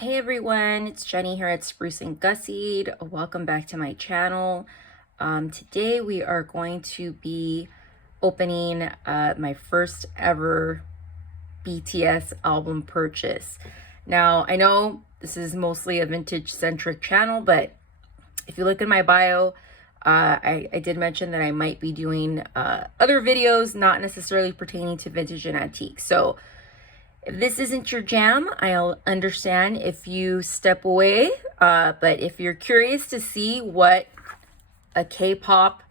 Hey everyone, it's Jenny here at Spruce and Gussied. Welcome back to my channel. Today we are going to be opening my first ever BTS album purchase. Now, I know this is mostly a vintage centric channel, but if you look in my bio, I did mention that I might be doing other videos not necessarily pertaining to vintage and antique. So if this isn't your jam, I'll understand if you step away. But if you're curious to see what a K-pop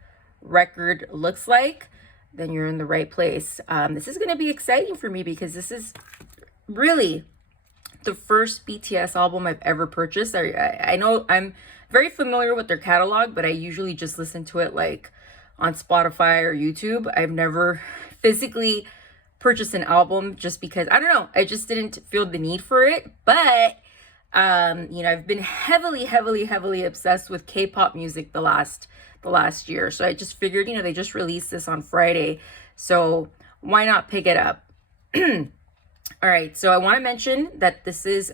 record looks like, then you're in the right place. This is going to be exciting for me because this is really the first BTS album I've ever purchased. I know I'm very familiar with their catalog, but I usually just listen to it like on Spotify or YouTube. I've never physically purchased an album just because, I don't know, I just didn't feel the need for it. But I've been heavily obsessed with K-pop music the last year. So I just figured, they just released this on Friday, so why not pick it up? All right, so I want to mention that this is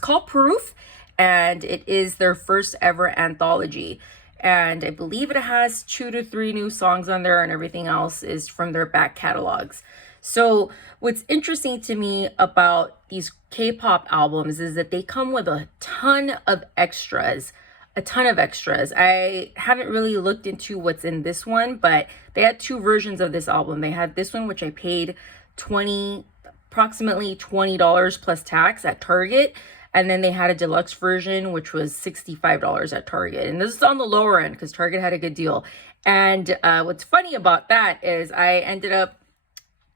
called Proof, and it is their first ever anthology. And I believe it has 2 to 3 new songs on there, and everything else is from their back catalogs. So what's interesting to me about these K-pop albums is that they come with a ton of extras. I haven't really looked into what's in this one, but they had 2 versions of this album. They had this one, which I paid approximately $20 plus tax at Target. And then they had a deluxe version, which was $65 at Target. And this is on the lower end because Target had a good deal. And what's funny about that is I ended up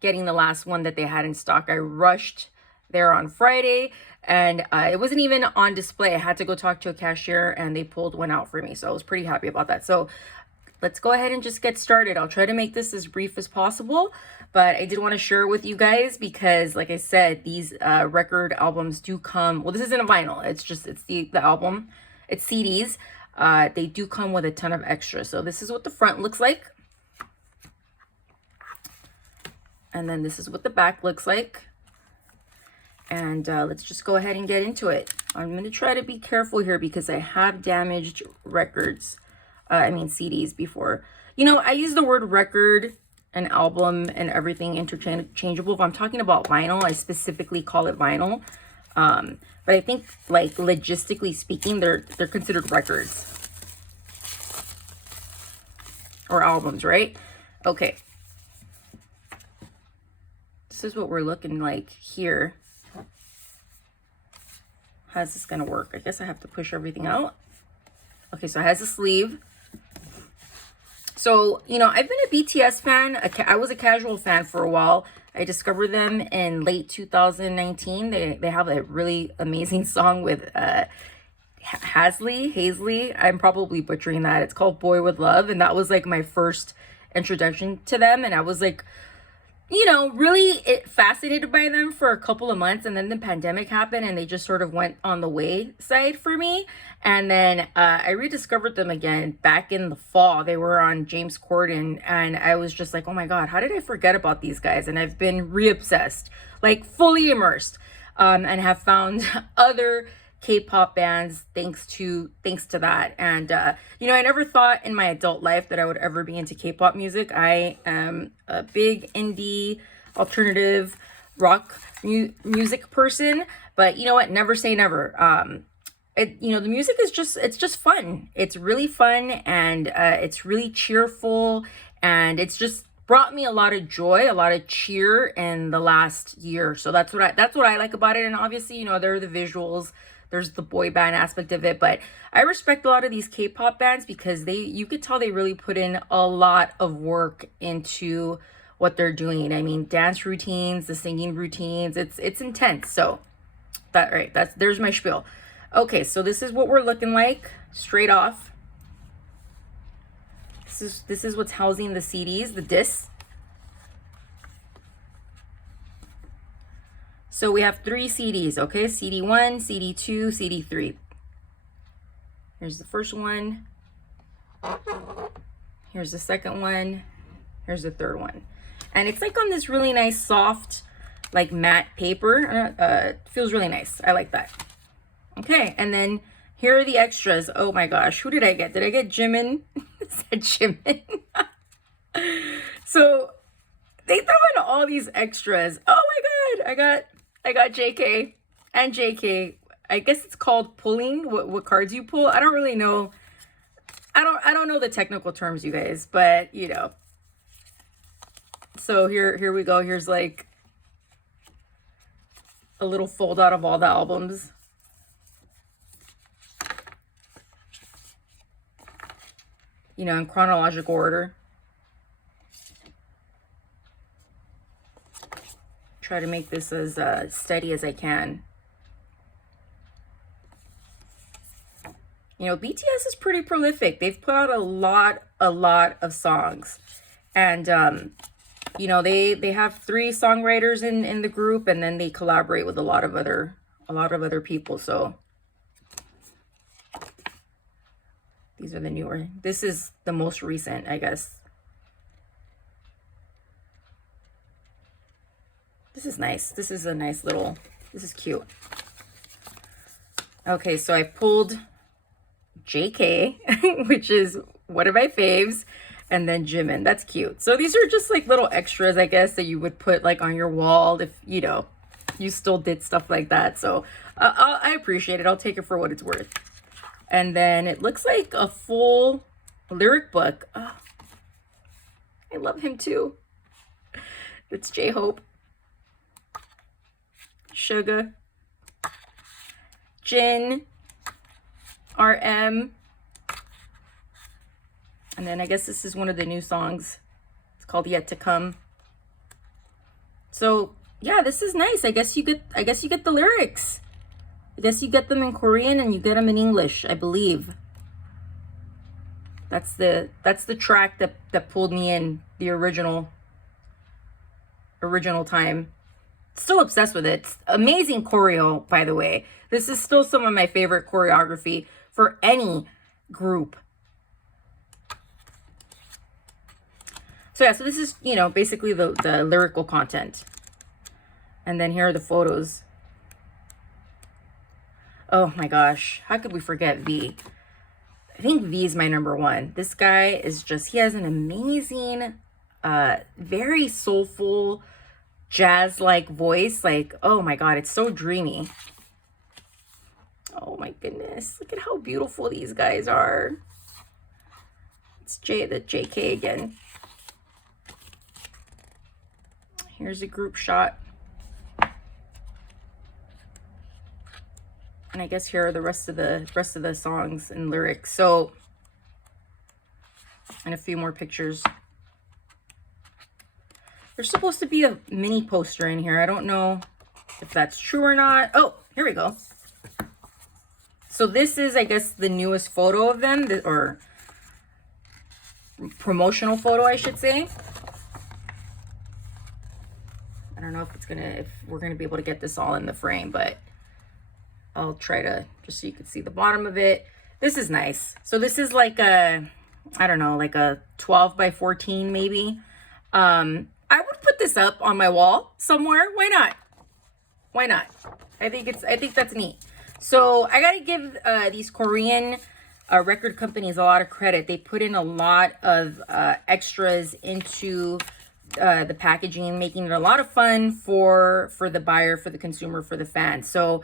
getting the last one that they had in stock. I rushed there on Friday, and it wasn't even on display. I had to go talk to a cashier, and they pulled one out for me. So I was pretty happy about that. So let's go ahead and just get started. I'll try to make this as brief as possible, but I did want to share with you guys because, like I said, these record albums do come, well, this isn't a vinyl. It's the album. It's CDs. They do come with a ton of extras. So this is what the front looks like. And then this is what the back looks like. And let's just go ahead and get into it. I'm going to try to be careful here because I have damaged records. CDs before. I use the word record and album and everything interchangeable. If I'm talking about vinyl, I specifically call it vinyl. But I think, like, logistically speaking, they're considered records. Or albums, right? Okay. This is what we're looking like here. How's this gonna work? I guess I have to push everything out. Okay, so it has a sleeve. So, I've been a BTS fan. I was a casual fan for a while. I discovered them in late 2019. They have a really amazing song with Hazley. I'm probably butchering that. It's called Boy With Love. And that was like my first introduction to them. And I was like, really fascinated by them for a couple of months, and then the pandemic happened and they just sort of went on the wayside for me. And then I rediscovered them again back in the fall. They were on James Corden, and I was just like, oh my God, how did I forget about these guys? And I've been re-obsessed, like fully immersed, and have found other K-pop bands thanks to that. And I never thought in my adult life that I would ever be into K-pop music. I am a big indie alternative rock music person, but you know what, never say never. The music is just fun. It's really fun, and it's really cheerful, and it's just brought me a lot of joy, a lot of cheer in the last year. So that's what I like about it. And obviously, there are the visuals, there's the boy band aspect of it, but I respect a lot of these K-pop bands because you could tell they really put in a lot of work into what they're doing. I mean, dance routines, the singing routines, it's intense. So there's my spiel. Okay, so this is what we're looking like straight off. This is what's housing the CDs, the discs. So we have 3 CDs, okay? CD 1, CD 2, CD 3. Here's the first one. Here's the second one. Here's the third one. And it's like on this really nice soft, like matte paper. Feels really nice. I like that. Okay, and then here are the extras. Oh my gosh, who did I get? Did I get Jimin? It said Jimin. So they throw in all these extras. Oh my god, I got JK and JK. I guess it's called pulling, what cards you pull. I don't really know. I don't know the technical terms, you guys, but you know. So here we go. Here's like a little fold out of all the albums. You know, in chronological order. Try to make this as steady as I can. You know, BTS is pretty prolific. They've put out a lot of songs. And you know, they have 3 songwriters in the group, and then they collaborate with a lot of other people. So these are the newer. This is the most recent, I guess. This is nice. This is a nice little, this is cute. Okay, so I pulled JK, which is one of my faves, and then Jimin. That's cute. So these are just like little extras, I guess, that you would put like on your wall if, you know, you still did stuff like that. So I appreciate it. I'll take it for what it's worth. And then it looks like a full lyric book. Oh, I love him too. It's J-Hope, Suga, Jin, RM. And then I guess this is one of the new songs. It's called Yet to Come. So yeah, this is nice. I guess you get the lyrics. I guess you get them in Korean and you get them in English, I believe. That's the track that pulled me in, the original time. Still obsessed with it. It's amazing choreo, by the way. This is still some of my favorite choreography for any group. So yeah, so this is, you know, basically the lyrical content. And then here are the photos. Oh my gosh, how could we forget V? I think V is my number 1. This guy is just, he has an amazing, very soulful, jazz-like voice. Like, oh my god, it's so dreamy. Oh my goodness, look at how beautiful these guys are. It's the JK again. Here's a group shot. And I guess here are the rest of the songs and lyrics. So, and a few more pictures. There's supposed to be a mini poster in here. I don't know if that's true or not. Oh, here we go. So this is, I guess, the newest photo of them, or promotional photo, I should say. I don't know if we're gonna be able to get this all in the frame, but I'll try to, just so you can see the bottom of it. This is nice. So this is like a, I don't know, like a 12 by 14 maybe. I would put this up on my wall somewhere. Why not? Why not? I think that's neat. So I gotta give these Korean record companies a lot of credit. They put in a lot of extras into the packaging, making it a lot of fun for the buyer, for the consumer, for the fan. So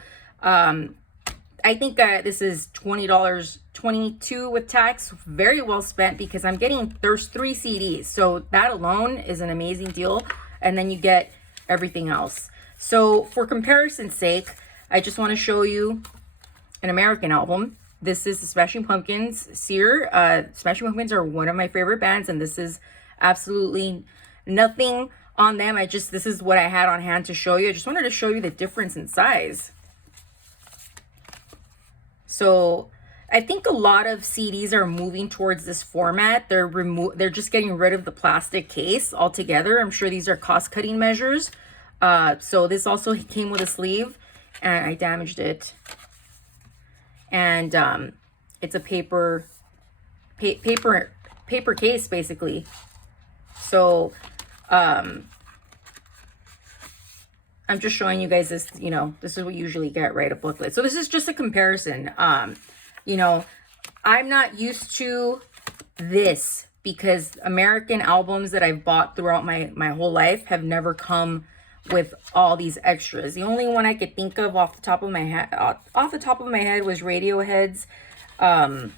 I think this is $20, $22 with tax. Very well spent, because there's 3 CDs. So that alone is an amazing deal. And then you get everything else. So for comparison's sake, I just want to show you an American album. This is the Smashing Pumpkins. Smashing Pumpkins are one of my favorite bands, and this is absolutely nothing on them. This is what I had on hand to show you. I just wanted to show you the difference in size. So I think a lot of CDs are moving towards this format. They're just getting rid of the plastic case altogether. I'm sure these are cost-cutting measures. So this also came with a sleeve, and I damaged it. And it's a paper case, basically. So I'm I'm just showing you guys this, you know, this is what you usually get, right? A booklet. So this is just a comparison. You know, I'm not used to this because American albums that I've bought throughout my whole life have never come with all these extras. The only one I could think of off the top of my head, was Radiohead's. What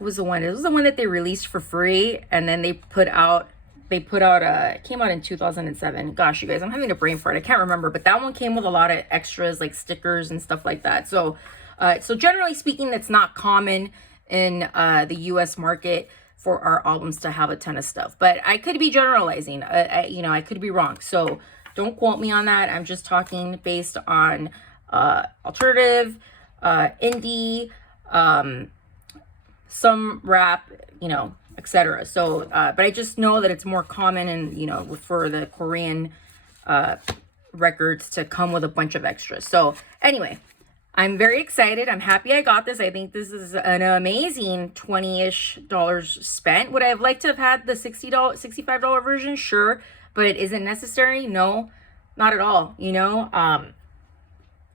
was the one? It was the one that they released for free, and then they put out. It came out in 2007. Gosh, you guys, I'm having a brain fart. I can't remember, but that one came with a lot of extras like stickers and stuff like that. So, so generally speaking, it's not common in the US market for our albums to have a ton of stuff, but I could be generalizing. You know, I could be wrong, so don't quote me on that. I'm just talking based on alternative, indie, some rap, you know, etc. So but I just know that it's more common, and you know, for the Korean records to come with a bunch of extras. So anyway, I'm very excited. I'm happy I got this. I think this is an amazing $20-ish spent. Would I have liked to have had the $60, $65 version? Sure. But is it necessary? No, not at all. You know,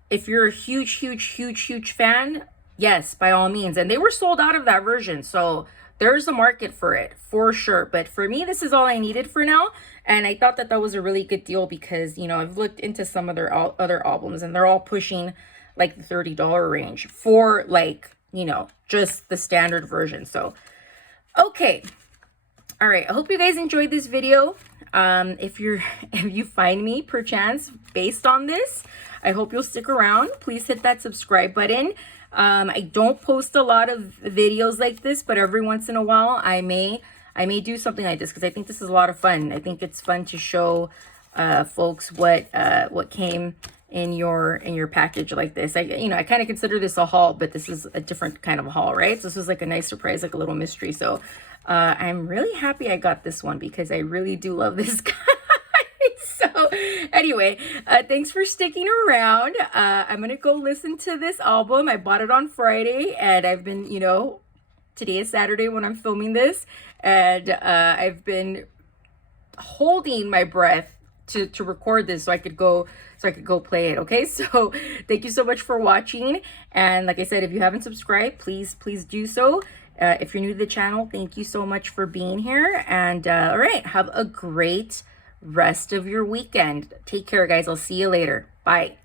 if you're a huge fan, yes, by all means. And they were sold out of that version. So there's a market for it for sure. But for me, this is all I needed for now. And I thought that that was a really good deal because, you know, I've looked into some of their other albums and they're all pushing like the $30 range for, like, you know, just the standard version. So, okay. All right. I hope you guys enjoyed this video. If you find me perchance based on this, I hope you'll stick around. Please hit that subscribe button. I don't post a lot of videos like this, but every once in a while I may do something like this because I think this is a lot of fun. I think it's fun to show folks what came in your package like this. I kind of consider this a haul, but this is a different kind of haul, right? So this was like a nice surprise, like a little mystery. So I'm really happy I got this one because I really do love this guy. So anyway, thanks for sticking around. I'm gonna go listen to this album. I bought it on Friday, and I've been, you know, today is Saturday when I'm filming this, and I've been holding my breath to record this so I could go play it. Okay, so thank you so much for watching, and like I said, if you haven't subscribed, please do so. If you're new to the channel, thank you so much for being here, and all right, have a great rest of your weekend. Take care, guys. I'll see you later. Bye.